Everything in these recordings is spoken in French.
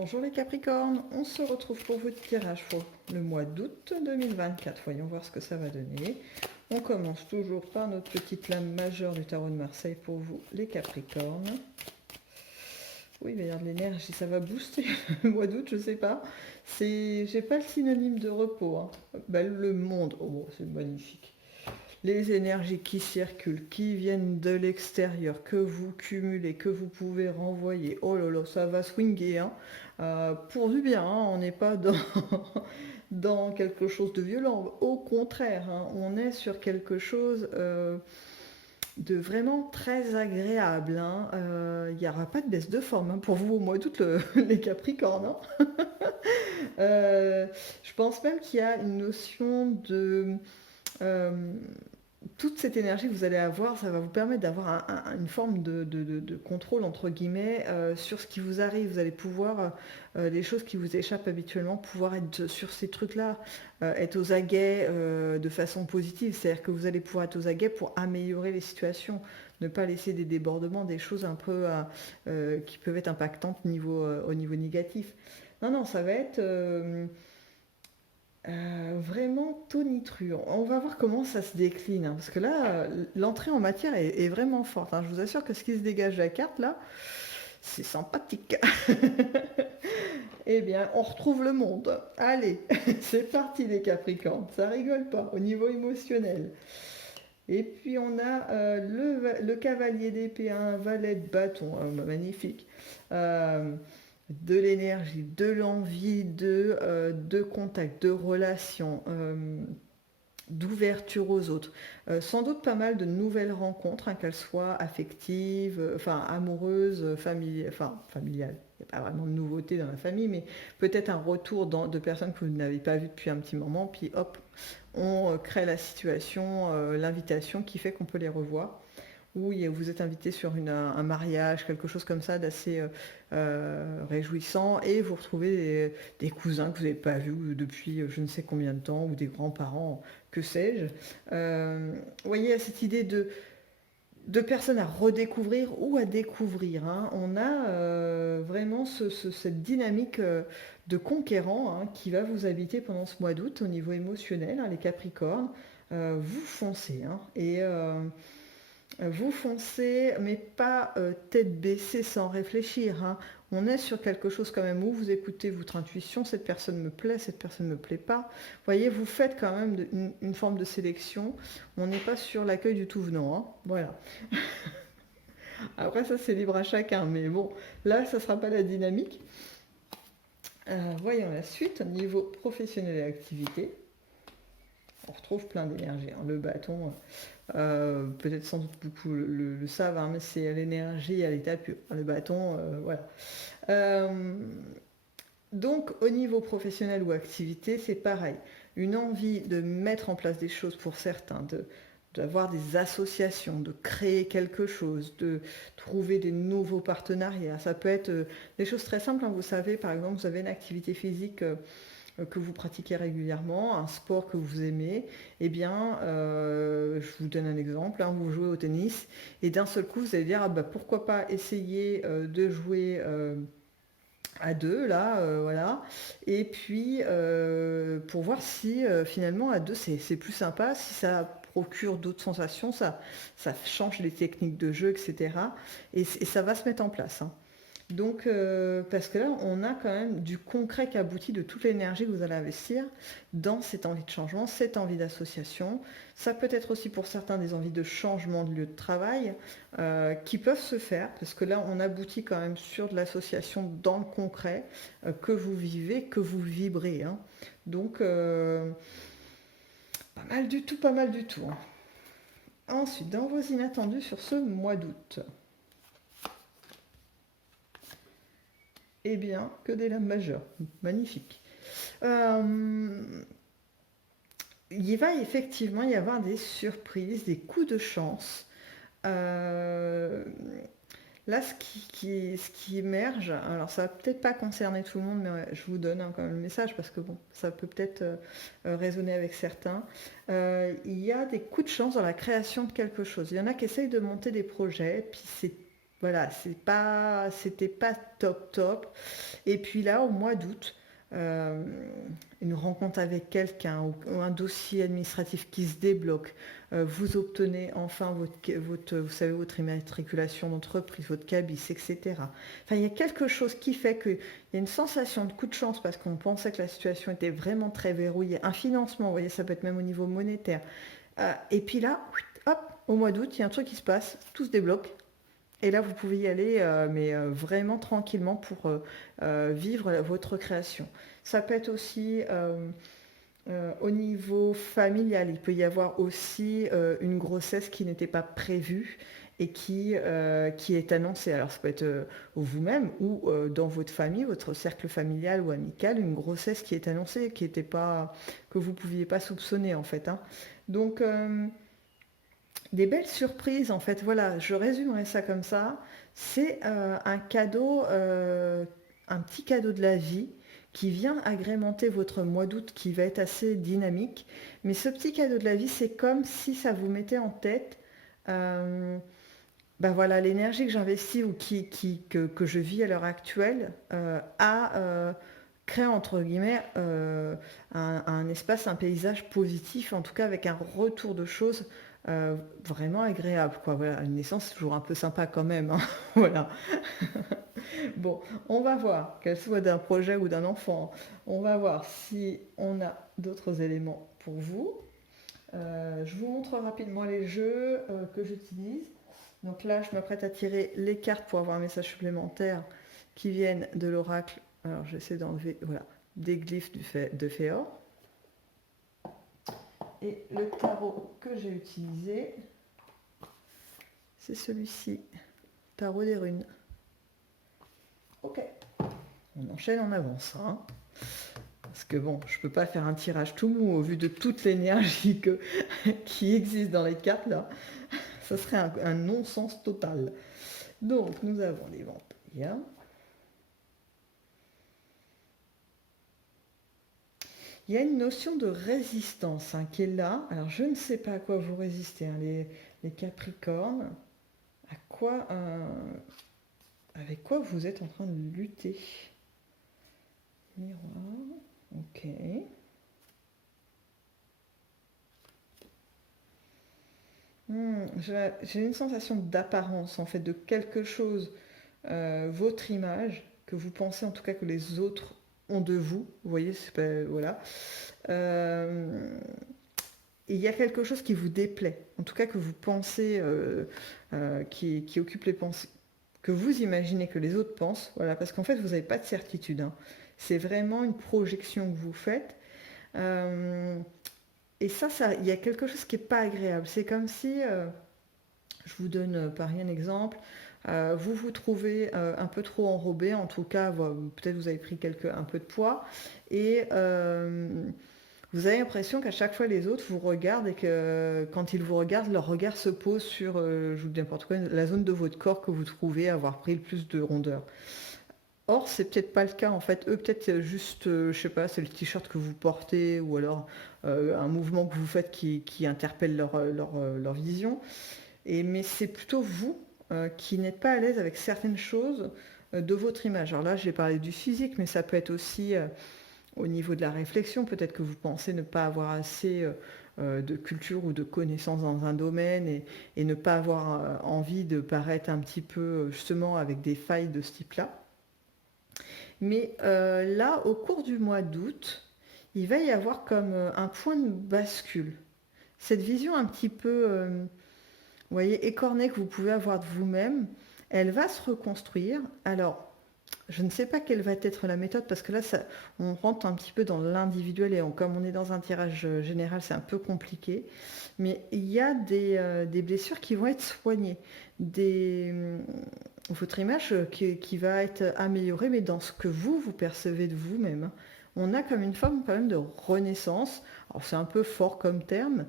Bonjour les Capricornes, on se retrouve pour votre tirage pour le mois d'août 2024. Voyons voir ce que ça va donner. On commence toujours par notre petite lame majeure du tarot de Marseille pour vous les Capricornes. Oui, il va y avoir de l'énergie, ça va booster le mois d'août, je sais pas. J'ai pas le synonyme de repos, hein. Ben, le monde, oh, c'est magnifique. Les énergies qui circulent, qui viennent de l'extérieur, que vous cumulez, que vous pouvez renvoyer. Oh là là, ça va swinguer, hein. Pour du bien, hein. On n'est pas dans, dans quelque chose de violent. Au contraire, hein, on est sur quelque chose de vraiment très agréable, hein. Il n'y aura pas de baisse de forme, hein, pour vous au mois d'août, les Capricornes, hein. Je pense même qu'il y a une notion de... euh, toute cette énergie que vous allez avoir, ça va vous permettre d'avoir une forme de contrôle, entre guillemets, sur ce qui vous arrive. Vous allez pouvoir, les choses qui vous échappent habituellement, pouvoir être sur ces trucs-là, être aux aguets de façon positive. C'est-à-dire que vous allez pouvoir être aux aguets pour améliorer les situations, ne pas laisser des débordements, des choses un peu qui peuvent être impactantes au niveau négatif. Non, non, ça va être... vraiment tonitruant. On va voir comment ça se décline, hein, parce que là, l'entrée en matière est vraiment forte, hein. Je vous assure que ce qui se dégage de la carte, là, c'est sympathique. Eh bien, on retrouve le monde. Allez, c'est parti les Capricornes, ça rigole pas au niveau émotionnel. Et puis on a le cavalier d'épée, un valet de bâton, magnifique. Euh, de l'énergie, de l'envie, de contact, de relation, d'ouverture aux autres. Sans doute pas mal de nouvelles rencontres, hein, qu'elles soient affectives, enfin amoureuses, familiales. Il n'y a pas vraiment de nouveauté dans la famille, mais peut-être un retour de personnes que vous n'avez pas vues depuis un petit moment, puis hop, on crée la situation, l'invitation qui fait qu'on peut les revoir où vous êtes invité sur un mariage, quelque chose comme ça d'assez réjouissant, et vous retrouvez des cousins que vous n'avez pas vus depuis je ne sais combien de temps, ou des grands-parents, que sais-je. Vous voyez, cette idée de personnes à redécouvrir ou à découvrir, hein. On a vraiment cette dynamique de conquérant, hein, qui va vous habiter pendant ce mois d'août au niveau émotionnel, hein, les Capricornes. Vous foncez, hein, et vous foncez, mais pas tête baissée sans réfléchir, hein. On est sur quelque chose quand même où vous écoutez votre intuition, cette personne me plaît, cette personne ne me plaît pas. Vous voyez, vous faites quand même une forme de sélection. On n'est pas sur l'accueil du tout venant, hein. Voilà. Après, ça c'est libre à chacun, mais bon, là, ça ne sera pas la dynamique. Voyons la suite, au niveau professionnel et activité. On retrouve plein d'énergie, hein. Le bâton, peut-être sans doute beaucoup le savent, hein, mais c'est l'énergie à l'état pur. Le bâton, voilà. Euh, donc au niveau professionnel ou activité, c'est pareil. Une envie de mettre en place des choses pour certains, d'avoir des associations, de créer quelque chose, de trouver des nouveaux partenariats. Ça peut être des choses très simples, hein. Vous savez, par exemple, vous avez une activité physique que vous pratiquez régulièrement, un sport que vous aimez, eh bien, je vous donne un exemple, hein, vous jouez au tennis, et d'un seul coup, vous allez dire, ah bah, pourquoi pas essayer de jouer à deux, là, voilà, et puis pour voir si finalement à deux c'est plus sympa, si ça procure d'autres sensations, ça change les techniques de jeu, etc. Et ça va se mettre en place, hein. Donc, parce que là, on a quand même du concret qui aboutit de toute l'énergie que vous allez investir dans cette envie de changement, cette envie d'association. Ça peut être aussi pour certains des envies de changement de lieu de travail qui peuvent se faire, parce que là, on aboutit quand même sur de l'association dans le concret que vous vivez, que vous vibrez, hein. Donc, pas mal du tout, pas mal du tout, hein. Ensuite, dans vos inattendus sur ce mois d'août. Eh bien, que des lames majeures. Magnifique. Euh, il va effectivement y avoir des surprises, des coups de chance. Euh, Là, ce qui émerge, alors ça va peut-être pas concerner tout le monde, mais ouais, je vous donne, hein, quand même le message parce que bon, ça peut peut-être résonner avec certains. Il y a des coups de chance dans la création de quelque chose. Il y en a qui essayent de monter des projets, puis c'est Voilà, c'était pas top top. Et puis là, au mois d'août, euh, une rencontre avec quelqu'un ou un dossier administratif qui se débloque, vous obtenez enfin vous savez, votre immatriculation d'entreprise, votre cabis, etc. Enfin, il y a quelque chose qui fait qu'il y a une sensation de coup de chance parce qu'on pensait que la situation était vraiment très verrouillée. Un financement, vous voyez, ça peut être même au niveau monétaire. Et puis là, hop, au mois d'août, il y a un truc qui se passe, tout se débloque. Et là, vous pouvez y aller, mais vraiment tranquillement pour vivre votre création. Ça peut être aussi au niveau familial. Il peut y avoir aussi une grossesse qui n'était pas prévue et qui est annoncée. Alors, ça peut être vous-même ou dans votre famille, votre cercle familial ou amical, une grossesse qui est annoncée, qui était pas, que vous ne pouviez pas soupçonner en fait, hein. Donc, des belles surprises, en fait. Voilà, je résumerai ça comme ça. C'est un cadeau, un petit cadeau de la vie qui vient agrémenter votre mois d'août qui va être assez dynamique. Mais ce petit cadeau de la vie, c'est comme si ça vous mettait en tête, euh, ben voilà, l'énergie que j'investis ou que je vis à l'heure actuelle a créé, entre guillemets, un espace, un paysage positif, en tout cas avec un retour de choses vraiment agréable, quoi. Voilà, une naissance, c'est toujours un peu sympa quand même, hein. Voilà. Bon, on va voir, qu'elle soit d'un projet ou d'un enfant. On va voir si on a d'autres éléments pour vous. Je vous montre rapidement les jeux que j'utilise. Donc là, je m'apprête à tirer les cartes pour avoir un message supplémentaire qui viennent de l'oracle. Alors, j'essaie d'enlever, voilà, des glyphes de Féor. Et le tarot que j'ai utilisé, c'est celui-ci, tarot des runes. Ok, on enchaîne en avance, hein. Parce que bon, je peux pas faire un tirage tout mou au vu de toute l'énergie qui existe dans les cartes là. Ça serait un non-sens total. Donc, nous avons les vampires. Il y a une notion de résistance hein, qui est là. Alors, je ne sais pas à quoi vous résistez, hein, les Capricornes. À quoi, avec quoi vous êtes en train de lutter? Miroir, ok. J'ai une sensation d'apparence, en fait, de quelque chose, votre image, que vous pensez en tout cas que les autres ont de vous. Vous voyez, c'est pas, voilà. Euh, et il y a quelque chose qui vous déplaît, en tout cas que vous pensez, qui occupe les pensées, que vous imaginez que les autres pensent, voilà, parce qu'en fait, vous n'avez pas de certitude, hein. C'est vraiment une projection que vous faites. Euh, et ça, il y a quelque chose qui n'est pas agréable. C'est comme si, je vous donne pareil un exemple, vous vous trouvez un peu trop enrobé, en tout cas, peut-être vous avez pris un peu de poids, et vous avez l'impression qu'à chaque fois les autres vous regardent et que quand ils vous regardent, leur regard se pose sur, je vous dis n'importe quoi, la zone de votre corps que vous trouvez avoir pris le plus de rondeur. Or, c'est peut-être pas le cas en fait. Eux, peut-être juste, je sais pas, c'est le t-shirt que vous portez ou alors un mouvement que vous faites qui interpelle leur vision. Mais c'est plutôt vous qui n'êtes pas à l'aise avec certaines choses de votre image. Alors là, j'ai parlé du physique, mais ça peut être aussi au niveau de la réflexion. Peut-être que vous pensez ne pas avoir assez de culture ou de connaissances dans un domaine et ne pas avoir envie de paraître un petit peu justement avec des failles de ce type-là. Mais là, au cours du mois d'août, il va y avoir comme un point de bascule. Cette vision un petit peu, vous voyez, écornée que vous pouvez avoir de vous-même, elle va se reconstruire. Alors, je ne sais pas quelle va être la méthode parce que là, on rentre un petit peu dans l'individuel et comme on est dans un tirage général, c'est un peu compliqué. Mais il y a des blessures qui vont être soignées, votre image qui va être améliorée, mais dans ce que vous percevez de vous-même, hein. On a comme une forme quand même de renaissance. Alors c'est un peu fort comme terme,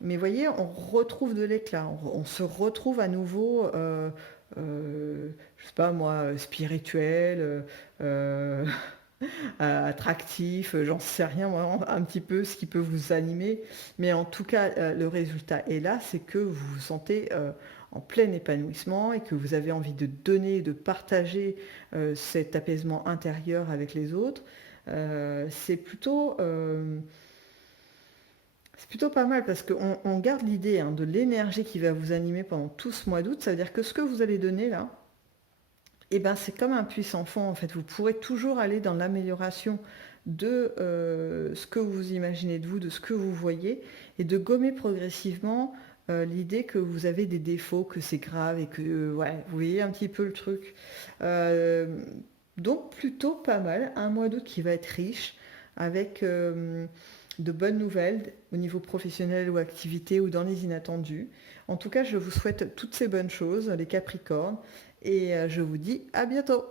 mais voyez, on retrouve de l'éclat, on se retrouve à nouveau, je sais pas moi, spirituel, attractif, j'en sais rien, vraiment, un petit peu ce qui peut vous animer. Mais en tout cas, le résultat est là, c'est que vous vous sentez en plein épanouissement et que vous avez envie de donner, de partager cet apaisement intérieur avec les autres, c'est plutôt pas mal parce qu'on garde l'idée de l'énergie qui va vous animer pendant tout ce mois d'août. Ça veut dire que ce que vous allez donner là, eh ben, c'est comme un puissant fond en fait. Vous pourrez toujours aller dans l'amélioration de ce que vous imaginez de vous, de ce que vous voyez, et de gommer progressivement l'idée que vous avez des défauts, que c'est grave et que ouais, vous voyez un petit peu le truc. Euh, donc plutôt pas mal. Un mois d'août qui va être riche avec de bonnes nouvelles au niveau professionnel ou activité ou dans les inattendus. En tout cas, je vous souhaite toutes ces bonnes choses, les Capricornes, et je vous dis à bientôt.